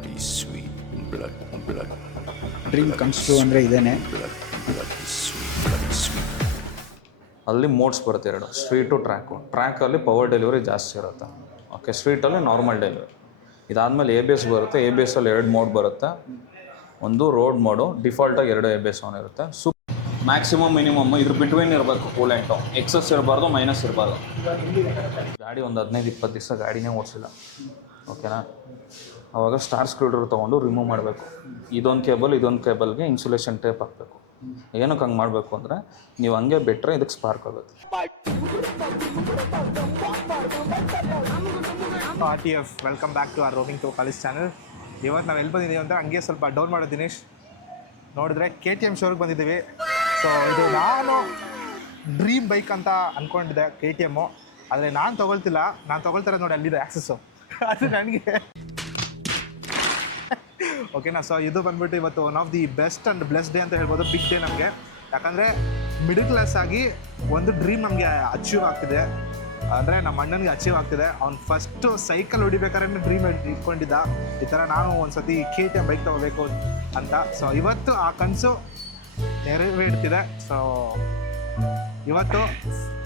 blood is sweet, blood. Dream comes true ಅಂದರೆ ಇದೇನೆ. Blood is sweet. ಅಲ್ಲಿ modes ಬರುತ್ತೆ ಎರಡು, ಸ್ಟ್ರೀಟು ಟ್ರ್ಯಾಕಲ್ಲಿ ಪವರ್ ಡೆಲಿವರಿ ಜಾಸ್ತಿ ಇರುತ್ತೆ. ಓಕೆ, ಸ್ಟ್ರೀಟಲ್ಲಿ ನಾರ್ಮಲ್ ಡೆಲಿವರಿ. ಇದಾದಮೇಲೆ ABS ಬರುತ್ತೆ. ABSಲ್ಲಿ 2 ಮೋಡ್ ಬರುತ್ತೆ. ಒಂದು ರೋಡ್ ಮೋಡು, ಡಿಫಾಲ್ಟಾಗಿ 2 ABS ಆನ್ ಇರುತ್ತೆ. ಮ್ಯಾಕ್ಸಿಮಮ್ ಮಿನಿಮಮ್ ಇದ್ರ ಬಿಟ್ವೀನ್ ಇರಬೇಕು ಕೂಲೆಂಟು. ಎಕ್ಸಸ್ ಇರಬಾರ್ದು, ಮೈನಸ್ ಇರಬಾರ್ದು. ಗಾಡಿ ಒಂದು 15-20 ದಿವಸ ಗಾಡಿನೇ ಓಡಿಸಿಲ್ಲ, ಓಕೆನಾ. ಆವಾಗ ಸ್ಟಾರ್ ಸ್ಕ್ರೂಡ್ರೈವರ್ ತೊಗೊಂಡು ರಿಮೂವ್ ಮಾಡಬೇಕು. ಇದೊಂದು ಕೇಬಲ್ಗೆ ಇನ್ಸುಲೇಷನ್ ಟೇಪ್ ಹಾಕಬೇಕು. ಏನಕ್ಕೆ ಹಂಗೆ ಮಾಡಬೇಕು ಅಂದರೆ ನೀವು ಹಂಗೆ ಬಿಟ್ಟರೆ ಇದಕ್ಕೆ ಸ್ಪಾರ್ಕ್ ಆಗುತ್ತೆ. RTF welcome back to our roaming to college channel. ಇವತ್ತು ನಾವು ಎಲ್ಲಿ ಬಂದಿದ್ದೀವಿ ಅಂದರೆ ಹಂಗೆ ಸ್ವಲ್ಪ ಡೌನ್ ಮಾಡೋ ದಿನೇಶ್ ನೋಡಿದ್ರೆ KTM ಶೋರಿಗೆ ಬಂದಿದ್ದೀವಿ. ಸೊ ಇದು ನಾನು ಡ್ರೀಮ್ ಬೈಕ್ ಅಂತ ಅಂದ್ಕೊಂಡಿದ್ದೆ KTM, ಆದರೆ ನಾನು ತೊಗೊಳ್ತಿರೋದು ನೋಡಿ ಅಲ್ಲಿದೆ ಆ್ಯಕ್ಸಸ್ಸು, ಅದು ನನಗೆ ಓಕೆನಾ. ಸೊ ಇದು ಬಂದ್ಬಿಟ್ಟು ಇವತ್ತು one of the best and blessed day ಅಂತ ಹೇಳ್ಬೋದು, ಬಿಗ್ ಡೇ ನಮಗೆ. ಯಾಕಂದರೆ ಮಿಡಲ್ ಕ್ಲಾಸ್ ಆಗಿ ಒಂದು ಡ್ರೀಮ್ ನಮಗೆ ಅಚೀವ್ ಆಗ್ತಿದೆ, ಅಂದರೆ ನಮ್ಮ ಅಣ್ಣನಿಗೆ ಅಚೀವ್ ಆಗ್ತಿದೆ. ಅವ್ನು ಫಸ್ಟು ಸೈಕಲ್ ಹೊಡಿಬೇಕಾದ್ರೆ ಡ್ರೀಮ್ ಇಟ್ಕೊಂಡಿದ್ದ, ಈ ಥರ ನಾನು ಒಂದು ಸತಿ KTM ಬೈಕ್ ತೊಗೋಬೇಕು ಅಂತ. ಸೊ ಇವತ್ತು ಆ ಕನಸು ನೆರವೇರ್ತಿದೆ. ಸೊ ಇವತ್ತು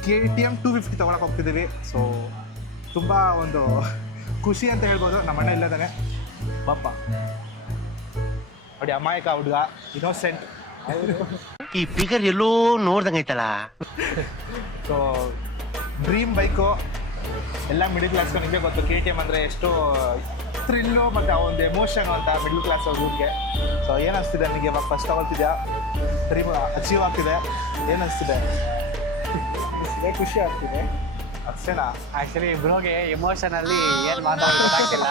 KTM 250 ತೊಗೊಳಕ್ಕೆ ಹೋಗ್ತಿದ್ದೀವಿ. ಸೊ ತುಂಬ ಒಂದು ಖುಷಿ ಅಂತ ಹೇಳ್ಬೋದು. ನಮ್ಮ ಅಣ್ಣ ಇಲ್ಲದಾನೆ, ಪಾಪ ನೋಡಿ, ಅಮಾಯಕ ಹುಡುಗ, ಇನ್ನೋಸೆಂಟ್. ಈ ಫಿಗರ್ ಎಲ್ಲೋ ನೋಡ್ದಂಗೈತಲ್ಲ. ಸೊ ಡ್ರೀಮ್ ಬೈಕು ಎಲ್ಲ ಮಿಡಲ್ ಕ್ಲಾಸ್ಗೆ ನಿಮಗೆ ಗೊತ್ತು. KTM ಅಂದರೆ ಎಷ್ಟು ಥ್ರಿಲ್ಲು ಮತ್ತು ಆ ಒಂದು ಎಮೋಷನ್ ಅಂತ ಮಿಡಲ್ ಕ್ಲಾಸ್ ಹುಡುಗರಿಗೆ. ಸೊ ಏನು ಅನಿಸ್ತಿದೆ ನನಗೆ ಇವಾಗ ಫಸ್ಟ್ ತಗೊಳ್ತಿದ್ಯಾ, ಡ್ರೀಮ್ ಅಚೀವ್ ಆಗ್ತಿದೆ, ಏನು ಅನಿಸ್ತಿದೆ? ಖುಷಿ ಆಗ್ತಿದೆ ಅಷ್ಟೇನಾ? ಆ್ಯಕ್ಚುಲಿ ಬ್ರೋಗೆ ಎಮೋಷನಲ್ಲಿ ಏನು ಮಾತಾಡೋಕ್ಕಾಗ್ತಿಲ್ಲ,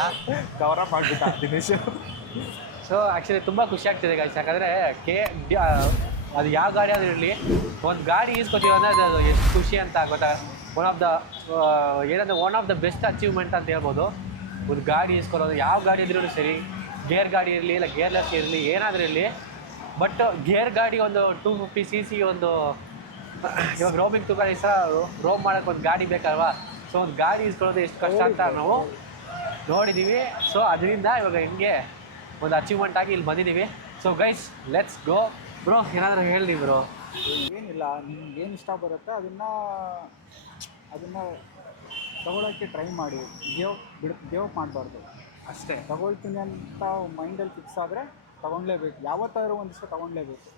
ಕವರ್ ಅಪ್ ಮಾಡಿಬಿಟ್ಟ ದಿನೇಶ್. ಸೊ ಆ್ಯಕ್ಚುಲಿ ತುಂಬ ಖುಷಿ ಆಗ್ತಿದೆ ಗೈಸ್. ಯಾಕಂದರೆ ಅದು ಯಾವ ಗಾಡಿ ಆದರೂ ಇರಲಿ, ಒಂದು ಗಾಡಿ ಈಸ್ಕೊತೀವಿ ಅಂದರೆ ಅದು ಎಷ್ಟು ಖುಷಿ ಅಂತ ಗೊತ್ತಾ. One of the best achievement ಅಂತ ಹೇಳ್ಬೋದು. ಒಂದು ಗಾಡಿ ಈಸ್ಕೊಳೋದು, ಯಾವ ಗಾಡಿ ಇದ್ರೂ ಸರಿ, ಗೇರ್ ಗಾಡಿ ಇರಲಿ ಇಲ್ಲ ಗೇರ್ಲೆಸ್ ಇರಲಿ, ಏನಾದರೂ ಇರಲಿ. ಬಟ್ ಗೇರ್ ಗಾಡಿ ಒಂದು 250cc ಒಂದು ಇವಾಗ ರೋಮಿಂಗ್ ತುಂಬ ದಿವಸ ರೋಮ್ ಮಾಡೋಕ್ಕೆ ಒಂದು ಗಾಡಿ ಬೇಕಲ್ವಾ. ಸೊ ಒಂದು ಗಾಡಿ ಈಸ್ಕೊಳ್ಳೋದು ಎಷ್ಟು ಕಷ್ಟ ಅಂತ ನಾವು ನೋಡಿದ್ದೀವಿ. ಸೊ ಅದರಿಂದ ಇವಾಗ ಹಿಂಗೆ ಒಂದು ಅಚೀವ್ಮೆಂಟ್ ಆಗಿ ಇಲ್ಲಿ ಬಂದಿದ್ದೀವಿ. So guys, let's go. Bro ಏನಾದರೂ ಹೇಳಿ ಬ್ರೋ. ಏನಿಲ್ಲ, ನಿಮ್ಗೆ ಏನು ಇಷ್ಟ ಬರುತ್ತೆ ಅದನ್ನು ತಗೊಳ್ಳೋಕ್ಕೆ ಟ್ರೈ ಮಾಡಿ. ಗಿವ್ ಮಾಡಬಾರ್ದು ಅಷ್ಟೇ. ತಗೊಳ್ತೀನಿ ಅಂತ ಮೈಂಡಲ್ಲಿ ಫಿಕ್ಸ್ ಆದರೆ ತೊಗೊಳ್ಲೇಬೇಕು, ಯಾವತ್ತಾದ್ರೂ ಒಂದು ದಿವಸ ತೊಗೊಳ್ಲೇಬೇಕು.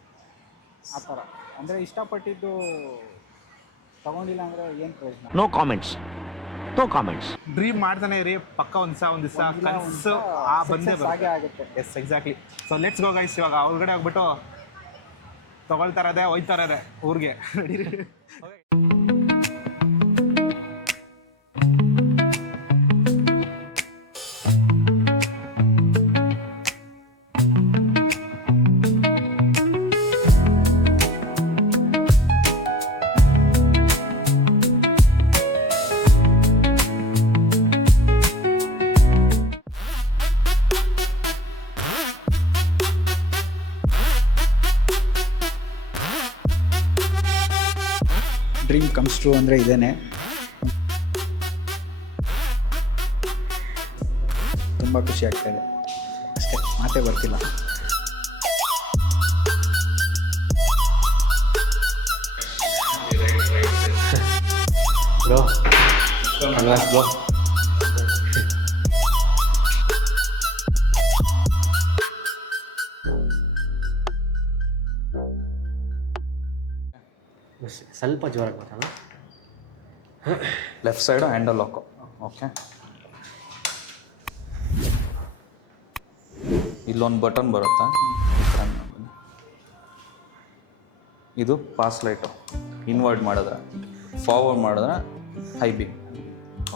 ಆ ಥರ ಅಂದರೆ ಇಷ್ಟಪಟ್ಟಿದ್ದು ತೊಗೊಂಡಿಲ್ಲ ಅಂದರೆ ಏನು ಪ್ರಯೋಜನ? No comments. ಡ್ರೀಮ್ ಮಾಡ್ತಾನೆ ಇರಿ, ಪಕ್ಕ ಒಂದು ದಿವಸ ಕನಸು ಬಂದೇ ಹಾಗೆ ಆಗುತ್ತೆ. Yes, exactly. So let's go guys. ಇವಾಗ ಹೊರಗಡೆ ಹೋಗ್ಬಿಟ್ಟು ತೊಗೊಳ್ತಾರದೆ ಹೋಯ್ತಾರದೆ ಊರಿಗೆ. ಡ್ರೀಮ್ ಕಮ್ಸ್ ಟ್ರೂ ಅಂದರೆ ಇದೇನೆ. ತುಂಬ ಖುಷಿ ಆಗ್ತಾಯಿದೆ ಅಷ್ಟೇ, ಮಾತೇ ಬರ್ತಿಲ್ಲ. ಬ್ರೋ ಬ್ರೋ ಸ್ವಲ್ಪ ಜೋರಾಗಿ ಮಾತಾಡೋಣ. Left side handle lock. Okay, ಇಲ್ಲೊಂದು ಬಟನ್ ಬರುತ್ತೆ, ಇದು ಪಾಸ್ ಲೈಟು. ಇನ್ವರ್ಟ್ ಮಾಡಿದ್ರೆ, ಫಾರ್ವರ್ಡ್ ಮಾಡಿದ್ರೆ ಹೈ ಬೀಮ್.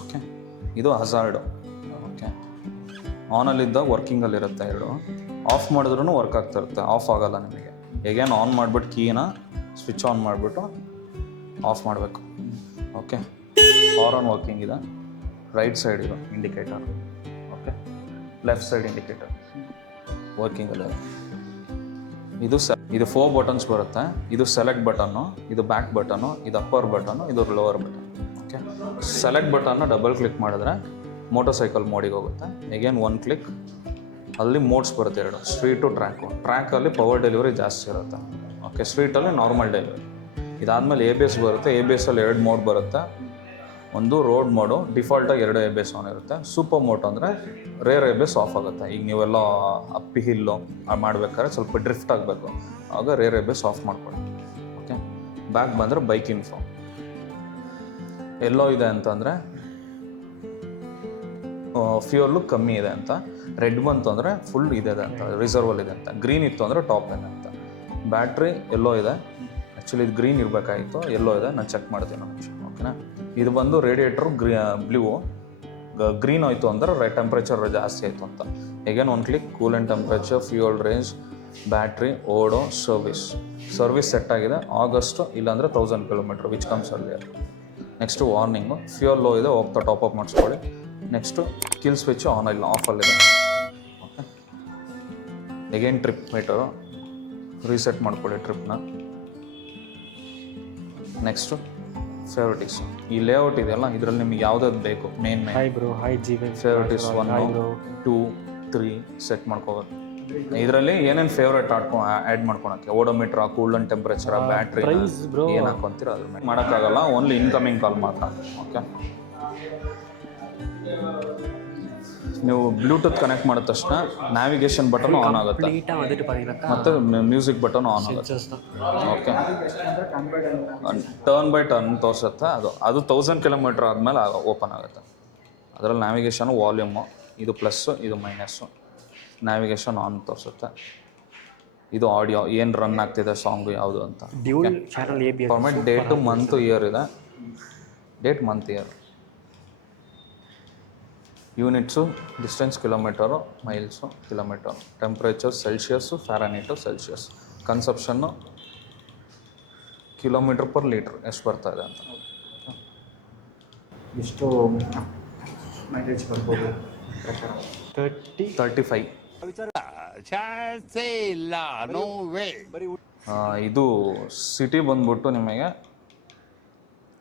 ಓಕೆ, ಇದು ಹಜಾರ್ಡು. ಓಕೆ, ಆನಲ್ಲಿದ್ದಾಗ ವರ್ಕಿಂಗಲ್ಲಿರುತ್ತೆ ಎರಡು. ಆಫ್ ಮಾಡಿದ್ರೂ ವರ್ಕ್ ಆಗ್ತಿರುತ್ತೆ, ಆಫ್ ಆಗೋಲ್ಲ ನಿಮಗೆ. ಹೇಗೇನು ಆನ್ ಮಾಡಿಬಿಟ್ಟು ಕೀನ ಸ್ವಿಚ್ ಆನ್ ಮಾಡಿಬಿಟ್ಟು ಆಫ್ ಮಾಡಬೇಕು. ಓಕೆ, ಹಾರನ್ ವರ್ಕಿಂಗ್ ಇದೆ. ರೈಟ್ ಸೈಡ್ ಇದು indicator. Okay, left side indicator ವರ್ಕಿಂಗಲ್ಲ. ಇದು 4 ಬಟನ್ಸ್ ಬರುತ್ತೆ. ಇದು ಸೆಲೆಕ್ಟ್ ಬಟನ್ನು, ಇದು ಬ್ಯಾಕ್ ಬಟನ್ನು, ಇದು ಅಪ್ಪರ್ ಬಟನ್ನು, ಇದು ಲೋವರ್ ಬಟನ್. ಓಕೆ, ಸೆಲೆಕ್ಟ್ ಬಟನ್ನ ಡಬಲ್ ಕ್ಲಿಕ್ ಮಾಡಿದ್ರೆ ಮೋಟರ್ ಸೈಕಲ್ ಮೋಡಿಗೆ ಹೋಗುತ್ತೆ. ಅಗೇನ್ 1 ಕ್ಲಿಕ್ ಅಲ್ಲಿ ಮೋಡ್ಸ್ ಬರುತ್ತೆ ಎರಡು, ಸ್ಟ್ರೀಟು ಟ್ರ್ಯಾಕಲ್ಲಿ ಪವರ್ ಡೆಲಿವರಿ ಜಾಸ್ತಿ ಇರುತ್ತೆ. ಓಕೆ, ಸ್ಟ್ರೀಟಲ್ಲಿ ನಾರ್ಮಲ್ ಡೆಲಿವರಿ. ಇದಾದಮೇಲೆ ABS ಬರುತ್ತೆ. ABSಲ್ಲಿ 2 ಮೋಡ್ ಬರುತ್ತೆ. ಒಂದು ರೋಡ್ ಮೋಡು, ಡಿಫಾಲ್ಟಾಗಿ 2 ABS ಆನ್ ಇರುತ್ತೆ. ಸೂಪರ್ ಮೋಡ್ ಅಂದರೆ ರೇರ್ ABS ಆಫ್ ಆಗುತ್ತೆ. ಈಗ ನೀವೆಲ್ಲ ಅಪ್ಪಿ ಹಿಲ್ಲು ಮಾಡ್ಬೇಕಾದ್ರೆ ಸ್ವಲ್ಪ ಡ್ರಿಫ್ಟ್ ಆಗಬೇಕು, ಆಗ ರೇರ್ ABS ಆಫ್ ಮಾಡ್ಕೊಳ್ಳಿ. ಓಕೆ, ಬ್ಯಾಕ್ ಬಂದರೆ ಬೈಕ್ ಇನ್ಫೋ ಎಲ್ಲೋ ಇದೆ ಅಂತಂದರೆ ಫ್ಯೂಯಲ್ಲು ಕಮ್ಮಿ ಇದೆ ಅಂತ, ರೆಡ್ ಬಂತು ಅಂದರೆ ಫುಲ್ ಇದೆ ಅಂತ, ರಿಸರ್ವಲ್ ಇದೆ ಅಂತ, ಗ್ರೀನ್ ಇತ್ತು ಅಂದರೆ ಟಾಪ್ ಇದೆ ಅಂತ. ಬ್ಯಾಟ್ರಿ ಎಲ್ಲೋ ಇದೆ, ಆ್ಯಕ್ಚುಲಿ ಇದು ಗ್ರೀನ್ ಇರಬೇಕಾಗಿತ್ತು, ಎಲ್ಲೋ ಇದೆ, ನಾನು ಚೆಕ್ ಮಾಡ್ತೀನಿ ಒಂದು ನಿಮಿಷ. ಓಕೆನಾ, ಇದು ಬಂದು ರೇಡಿಯೇಟ್ರು ಬ್ಲೂ, ಗ್ರೀನ್ ಆಯಿತು ಅಂದರೆ ಟೆಂಪ್ರೇಚರ್ ಜಾಸ್ತಿ ಆಯಿತು ಅಂತ. ಹೇಗೇನು ಒಂದು click cool and temperature, fuel range, battery, odo, service set ಆಗಿದೆ. ಆಗಸ್ಟ್ ಇಲ್ಲಾಂದರೆ 1000 ಕಿಲೋಮೀಟ್ರ್ ವಿಚ್ ಕಮ್ಸ್ ಅಲ್ಲಿ. ನೆಕ್ಸ್ಟು ವಾರ್ನಿಂಗು, ಫ್ಯೂಯಲ್ ಲೋ ಇದೆ, ಹೋಗ್ತಾ ಟಾಪಪ್ ಮಾಡಿಸ್ಕೊಳ್ಳಿ. ನೆಕ್ಸ್ಟು ಕಿಲ್ ಸ್ವಿಚ್ ಆಫಲ್ಲಿದೆ. Okay, again trip meter reset ಮಾಡ್ಕೊಳ್ಳಿ ಟ್ರಿಪ್ನ. ನೆಕ್ಸ್ಟು ಫೇವ್ರಿಟೀಸ್, ಈ ಲೇಔಟ್ ಇದೆಯಲ್ಲ ಇದರಲ್ಲಿ ನಿಮ್ಗೆ ಯಾವುದಾದ್ರು ಬೇಕು ಮೇನ್ ಫೇವ್ರಿಟೀಸ್ 1, 2, 3 ಸೆಟ್ ಮಾಡ್ಕೋಬೇಕು. ಇದರಲ್ಲಿ ಏನೇನು ಫೇವ್ರೇಟ್ ಆ್ಯಡ್ ಮಾಡ್ಕೊಳಕ್ಕೆ, ಓಡೋಮೀಟ್ರಾ, ಕೂಲ್ ಆ್ಯಂಡ್ ಟೆಂಪ್ರೇಚರಾ, ಬ್ಯಾಟ್ರಿ ಏನು ಹಾಕೊಂತೀರ ಅದ್ರ ಮೇಲೆ ಮಾಡೋಕ್ಕಾಗಲ್ಲ, ಓನ್ಲಿ ಇನ್ಕಮಿಂಗ್ ಕಾಲ್ ಮಾತ್ರ. ಓಕೆ, ನೀವು ಬ್ಲೂಟೂತ್ ಕನೆಕ್ಟ್ ಮಾಡಿದ ತಕ್ಷಣ ನ್ಯಾವಿಗೇಷನ್ ಬಟನ್ ಆನ್ ಆಗುತ್ತೆ ಮತ್ತು ಮ್ಯೂಸಿಕ್ ಬಟನ್ ಆನ್ ಆಗುತ್ತೆ. ಓಕೆ, ಟರ್ನ್ ಬೈ ಟರ್ನ್ ತೋರಿಸುತ್ತೆ. ಅದು 1000 ಕಿಲೋಮೀಟ್ರ್ ಆದಮೇಲೆ ಓಪನ್ ಆಗುತ್ತೆ. ಅದರಲ್ಲಿ ನ್ಯಾವಿಗೇಷನು, ವಾಲ್ಯೂಮು, ಇದು ಪ್ಲಸ್ಸು, ಇದು ಮೈನಸ್ಸು, ನ್ಯಾವಿಗೇಷನ್ ಆನ್ ತೋರಿಸುತ್ತೆ. ಇದು ಆಡಿಯೋ, ಏನು ರನ್ ಆಗ್ತಿದೆ ಸಾಂಗು ಯಾವುದು ಅಂತ. ಫಾರ್ಮೆಟ್ ಡೇಟು, ಮಂತು, ಇಯರ್ ಇದೆ. Date, month, year, units, distance kilometre, miles, kilometre, temperature Celsius, Fahrenheit, Celsius, consumption kilometre per litre ಎಷ್ಟು ಬರ್ತಾ ಇದೆ ಅಂತ. ಎಷ್ಟು ಮೈಲೇಜ್ ಬರ್ಬೋದು? 35. ಇದು ಸಿಟಿ ಬಂದ್ಬಿಟ್ಟು ನಿಮಗೆ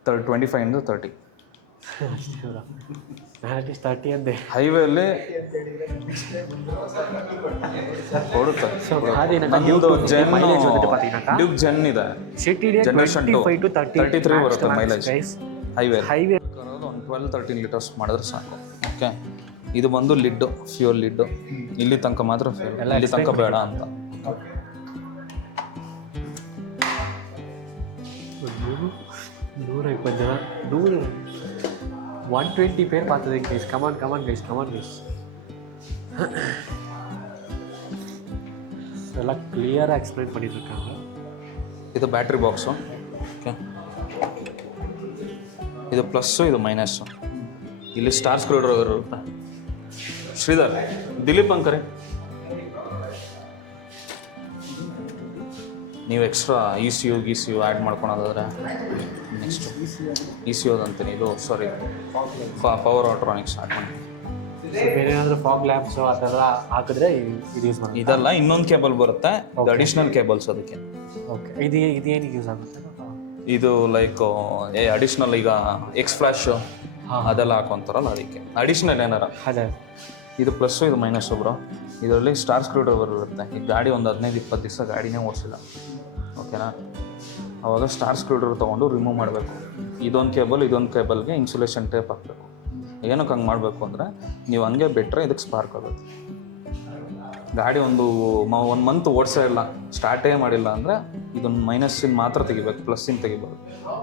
25 to 30. ಹೈವೇಲಿ ಕೊಡುತ್ತೆ. ಡ್ಯೂಕ್ ಜೆನ್ ಇದೆ, ಜನರೇಷನ್ 2 33 ಬರುತ್ತೆ ಮೈಲೇಜ್. ಹೈವೇ ಒಂದು 12-13 ಲೀಟರ್ಸ್ ಮಾಡಿದ್ರೆ ಸಾಕು. ಓಕೆ, ಇದು ಬಂದು ಲಿಡ್ಡು, ಫ್ಯೂಯಲ್ ಲಿಡ್ಡು. ಇಲ್ಲಿ ತನಕ ಮಾತ್ರ ಫ್ಯೂಯಲ್, ಇಲ್ಲಿ ತನಕ ಬೇಡ ಅಂತ. 120 பேர் பார்த்தது கைஸ். Come on guys. எல்லாம் கிளியராக எக்ஸ்பிளைன் பண்ணிட்டு இருக்காங்க. ಇದು ಬ್ಯಾಟ್ರಿ ಬಾಕ್ಸು. ಓಕೆ, ಇದು ಪ್ಲಸ್ಸು, ಇದು ಮೈನಸ್ಸು. ಇಲ್ಲಿ ಸ್ಟಾರ್ ಸ್ಕ್ರೂ ಡ್ರೈವರ್ ಇರುತ್ತೆ. ಶ್ರೀಧರ್, ದಿಲೀಪ್ ಅಂಕರೆ, ನೀವು ಎಕ್ಸ್ಟ್ರಾ ECU ಆ್ಯಡ್ ಮಾಡ್ಕೊಳೋದಾದ್ರೆ ನೆಕ್ಸ್ಟ್ ECU ಅಂತೀನಿ, ಇದು ಸಾರಿ ಪವರ್ ಎಲೆಕ್ಟ್ರಾನಿಕ್ಸ್ ಆ್ಯಡ್ ಮಾಡಿ. ಬೇರೆ ಏನಾದರೂ ಫಾಗ್ ಲ್ಯಾಂಪ್ಸು ಆ ಥರ ಹಾಕಿದ್ರೆ ಇದು ಯೂಸ್ ಮಾಡಿ. ಇದೆಲ್ಲ ಇನ್ನೊಂದು ಕೇಬಲ್ ಬರುತ್ತೆ, ಇದು ಅಡಿಷ್ನಲ್ ಕೇಬಲ್ಸ್ ಅದಕ್ಕೆ. ಓಕೆ, ಇದು ಏನಕ್ಕೆ ಯೂಸ್ ಆಗುತ್ತೆ? ಇದು ಲೈಕ್ ಅಡಿಷ್ನಲ್, ಈಗ ಎಕ್ಸ್ ಫ್ಲ್ಯಾಶು ಅದೆಲ್ಲ ಹಾಕೊಂತಾರಲ್ಲ ಅದಕ್ಕೆ ಅಡಿಷ್ನಲ್ ಏನಾರ. ಅದೇ, ಇದು ಪ್ಲಸ್ಸು, ಇದು ಮೈನಸ್ಸು ಬ್ರೋ. ಇದರಲ್ಲಿ ಸ್ಟಾರ್ ಸ್ಕ್ರೂ ಡ್ರೈವರ್ ಇರುತ್ತೆ. ಈ ಗಾಡಿ ಒಂದು 15-20 ದಿವಸ ಗಾಡಿನೇ ಓಡಿಸಿಲ್ಲ, ಓಕೆನಾ? ಆವಾಗ ಸ್ಟಾರ್ ಸ್ಕ್ರೂ ಡ್ರೈವರ್ ತೊಗೊಂಡು ರಿಮೂವ್ ಮಾಡಬೇಕು. ಇದೊಂದು ಕೇಬಲ್ಗೆ ಇನ್ಸುಲೇಷನ್ ಟೇಪ್ ಹಾಕಬೇಕು. ಏನಕ್ಕೆ ಹಂಗೆ ಮಾಡಬೇಕು ಅಂದರೆ ನೀವು ಹಂಗೆ ಬಿಟ್ಟರೆ ಇದಕ್ಕೆ ಸ್ಪಾರ್ಕ್ ಆಗುತ್ತೆ. ಗಾಡಿ ಒಂದು 1 ಮಂತ್ ಓಡಿಸೇ ಇಲ್ಲ, ಸ್ಟಾರ್ಟೇ ಮಾಡಿಲ್ಲ ಅಂದರೆ ಇದೊಂದು ಮೈನಸ್ಸಿನ ಮಾತ್ರ ತೆಗಿಬೇಕು, ಪ್ಲಸ್ಸಿನ ತೆಗಿಬೇಕು.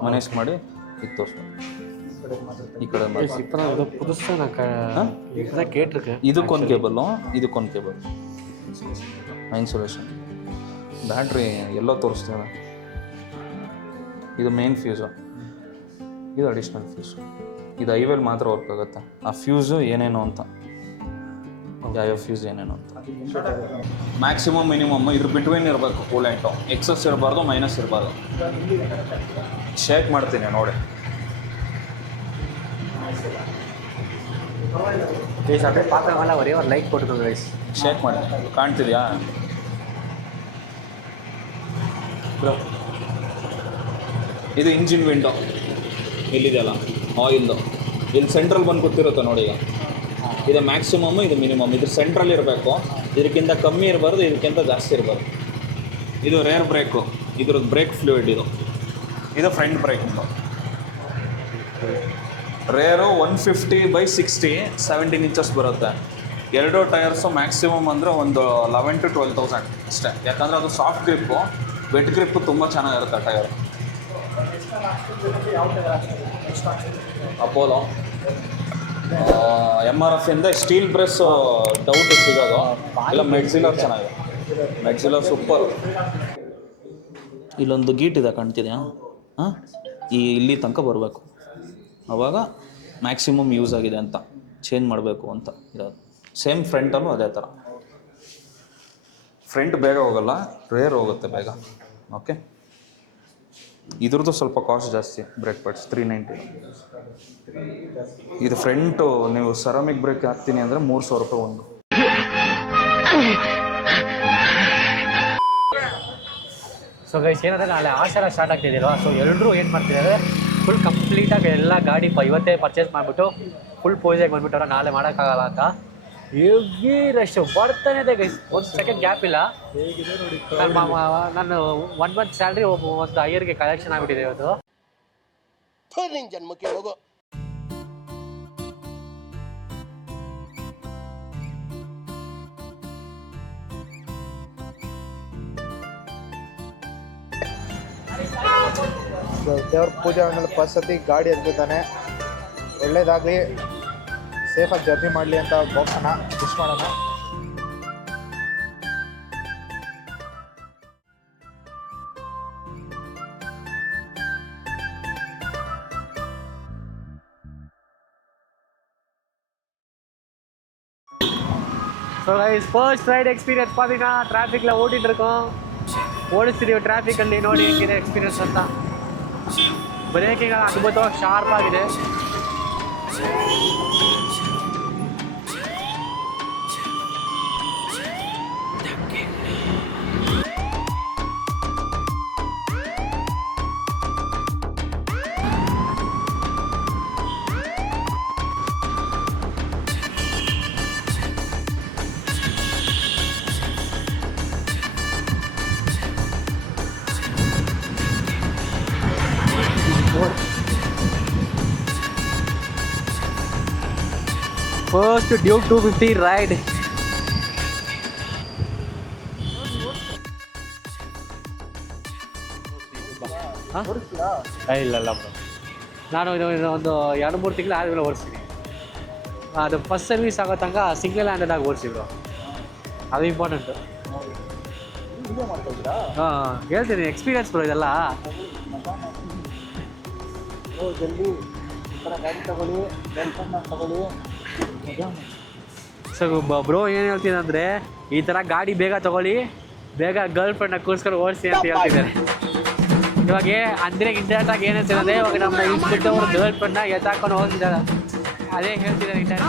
ಮೈನಸ್ ಮಾಡಿ ಇದು ತೋರಿಸ್ಬೇಕು. ಈ ಕಡೆ ಇದಕ್ಕೊಂದು ಕೇಬಲ್ಲು, ಇದಕ್ಕೊಂದು ಕೇಬಲ್, ಇನ್ಸುಲೇಷನ್. ಬ್ಯಾಟ್ರಿ ಎಲ್ಲೋ ತೋರಿಸ್ತೇವೆ. ಇದು ಮೇನ್ ಫ್ಯೂಸು, ಇದು ಅಡಿಷ್ನಲ್ ಫ್ಯೂಸು. ಇದು ಹೈವೇಲಿ ಮಾತ್ರ ವರ್ಕ್ ಆಗುತ್ತೆ. ಆ ಫ್ಯೂಸು ಏನೇನು ಅಂತ, ಯಾವ ಫ್ಯೂಸ್ ಏನೇನು ಅಂತ. ಮ್ಯಾಕ್ಸಿಮಮ್ ಮಿನಿಮಮ್ ಇದ್ರ ಬಿಟ್ವೀನ್ ಇರಬೇಕು ಕೂಲೆಂಟು. ಎಕ್ಸಸ್ ಇರಬಾರ್ದು, ಮೈನಸ್ ಇರಬಾರ್ದು. ಶೇಕ್ ಮಾಡ್ತೀನಿ ನೋಡಿ. பார்க்குறவங்கள ஒரே ஒரு லைக் போட்டுக்கோங்க கைஸ். ಶೇಕ್ ಮಾಡಿ, ಕಾಣ್ತಿದ್ಯಾ ಬ್ರೋ? ಇದು ಇಂಜಿನ್ ವಿಂಡೋ ಇಲ್ಲಿದೆಯಲ್ಲ, ಆಯಿಲ್ದು. ಇಲ್ಲಿ ಸೆಂಟ್ರಲ್ ಬಂದು ಗೊತ್ತಿರುತ್ತೆ ನೋಡಿ. ಈಗ ಇದು ಮ್ಯಾಕ್ಸಿಮಮ್, ಇದು ಮಿನಿಮಮ್. ಇದು ಸೆಂಟ್ರಲ್ಲಿ ಇರಬೇಕು, ಇದಕ್ಕಿಂತ ಕಮ್ಮಿ ಇರಬಾರ್ದು, ಇದಕ್ಕಿಂತ ಜಾಸ್ತಿ ಇರಬಾರ್ದು. ಇದು ರೇರ್ ಬ್ರೇಕು, ಇದ್ರದ್ದು ಬ್ರೇಕ್ ಫ್ಲೂಯಿಡ್ ಇದು ಫ್ರಂಟ್ ಬ್ರೇಕ್. ರೇರು 150/60 17 ಇಂಚಸ್ ಬರುತ್ತೆ. ಎರಡು ಟೈರ್ಸು ಮ್ಯಾಕ್ಸಿಮಮ್ ಅಂದರೆ ಒಂದು 11,000 to 12,000 ಅಷ್ಟೇ. ಯಾಕಂದರೆ ಅದು ಸಾಫ್ಟ್ ಗ್ರಿಪ್ಪು, ವೆಟ್ ಗ್ರಿಪ್ಪು ತುಂಬ ಚೆನ್ನಾಗಿರುತ್ತೆ ಟೈರ್. ಅಪೋಲೋ MRF ಇಂದ ಸ್ಟೀಲ್ ಪ್ರೆಸ್ ಡೌಟ್ ಸಿಗೋದು, ಇಲ್ಲ ಮೆಡ್ಸಿಲರ್ ಚೆನ್ನಾಗಿದೆ. ಮೆಡ್ಸಿಲರ್ ಸೂಪರ್. ಇಲ್ಲೊಂದು ಗೀಟ್ ಇದೆ, ಕಾಣ್ತಿದೆಯಾ? ಹಾಂ, ಇಲ್ಲಿ ತನಕ ಬರಬೇಕು, ಆವಾಗ ಮ್ಯಾಕ್ಸಿಮಮ್ ಯೂಸ್ ಆಗಿದೆ ಅಂತ ಚೇಂಜ್ ಮಾಡಬೇಕು ಅಂತ ಇರೋದು. ಸೇಮ್ ಫ್ರಂಟಲ್ಲೂ ಅದೇ ಥರ. ಫ್ರಂಟ್ ಬೇಗ ಹೋಗಲ್ಲ, ರೇರ್ ಹೋಗುತ್ತೆ ಬೇಗ. ಓಕೆ, ಇದ್ರದ್ದು ಸ್ವಲ್ಪ ಕಾಸ್ಟ್ ಜಾಸ್ತಿ. Brake pads 390. ಇದು ಫ್ರಂಟು ನೀವು ಸೆರಾಮಿಕ್ ಬ್ರೇಕ್ ಹಾಕ್ತೀನಿ ಅಂದರೆ 3,000 ರೂಪಾಯಿ ಒಂದು. ಸೊ ಗೈಸ್, ಏನಂದರೆ ನಾಳೆ ಆಷಾಢ ಸ್ಟಾರ್ಟ್ ಆಗ್ತಿದ್ದೀರೋ, ಸೊ ಎಲ್ಲರೂ ಏನು ಮಾಡ್ತಿದ್ದಾರೆ, ಫುಲ್ ಕಂಪ್ಲೀಟಾಗಿ ಎಲ್ಲ ಗಾಡಿ ಇವತ್ತೇ ಪರ್ಚೇಸ್ ಮಾಡಿಬಿಟ್ಟು ಫುಲ್ ಪೂಜೆಗೆ ಬಂದುಬಿಟ್ಟವ್ರೆ. ನಾಳೆ ಮಾಡೋಕ್ಕಾಗಲ್ಲ ಅಂತ ಹೆವಿ ರಶ್ ಬರ್ತಾನೆ ಇದೆ ಗೈಸ್. ಒಂದು ಸೆಕೆಂಡ್ ಗ್ಯಾಪ್ ಇಲ್ಲ. ನಾನು 1 month ಸ್ಯಾಲ್ರಿ ಒಂದು ಅಯ್ಯರ್ಗೆ ಕಲೆಕ್ಷನ್ ಆಗಿಬಿಟ್ಟಿದೆ ಇವತ್ತು. ಜನ್ಮಕ್ಕೆ ಹೋಗೋ. ದೇವ್ರ ಪೂಜೆ ಆದಮೇಲೆ ಫಸ್ಟ್ ಸತಿ ಗಾಡಿ ಎದ್ಬಿದ್ದಾನೆ. ಒಳ್ಳೇದಾಗಲಿ, ಸೇಫಾಗಿ ಜರ್ನಿ ಮಾಡಲಿ ಅಂತ ಬಾಕ್ಸನ್ನ ವಿಶ್ ಮಾಡೋಣ. So guys, first right experience பார்த்தீங்கன்னா டிராஃபிக்கில் ஓட்டிகிட்டு இருக்கோம். ಓಡಿಸ್ತಿದ್ದೀವಿ ಟ್ರಾಫಿಕಲ್ಲಿ. ನೋಡಿ ಹೇಗಿದೆ ಎಕ್ಸ್ಪೀರಿಯನ್ಸ್ ಅಂತ. ಬ್ರೇಕಿಂಗ್ ಅದ್ಭುತವಾಗಿ ಶಾರ್ಪ್ ಆಗಿದೆ. First Duke 250 ride. ಇಲ್ಲ ಬ್ರೋ, ನಾನು ಇದು ಒಂದು 2-3 ತಿಂಗಳು ಆದಮೇಲೆ ಓಡಿಸ್ತೀನಿ. ಅದು ಫಸ್ಟ್ ಸರ್ವಿಸ್ ಆಗೋ ತನಕ ಸಿಂಗಲ್ ಹ್ಯಾಂಡೆಡಾಗಿ ಓಡಿಸಿ ಬ್ರೋ, ಅದು ಇಂಪಾರ್ಟೆಂಟು. ಹಾಂ, ಹೇಳ್ತೀನಿ, ಎಕ್ಸ್ಪೀರಿಯನ್ಸ್ ಬ್ರೋ ಇದೆಲ್ಲ. ಜಲ್ದಿ ಈ ಥರ ಗಾಡಿ ತಗೊಳ್ಳಿ, ತಗೊಳ್ಳಿ. ಸೊ ಬ್ರೋ ಏನು ಹೇಳ್ತೀನಿ ಅಂದರೆ, ಈ ಥರ ಗಾಡಿ ಬೇಗ ತೊಗೊಳ್ಳಿ, ಬೇಗ ಗರ್ಲ್ ಫ್ರೆಂಡ್ನ ಕೂರಿಸ್ಕೊಂಡು ಓಡಿಸಿ ಅಂತ ಹೇಳ್ತಿದ್ದಾರೆ. ಇವಾಗ ಅಂದರೆ ಇಂಟರ್ನೆಟಾಗಿ ಏನು ಹೇಳ್ತಿದ್ದಾರೆ, ಇವಾಗ ನಮ್ಮ ಇನ್ಸ್ಪೆಕ್ಟರ್ ಅವರು ಗರ್ಲ್ ಫ್ರೆಂಡ್ನ ಎತ್ತಾಕೊಂಡು ಹೋಗ್ತಿದ್ದಾರೆ. ಅದೇ ಹೇಳ್ತಿದ್ದಾರೆ ಇಂಟರ್ನೆಟ್.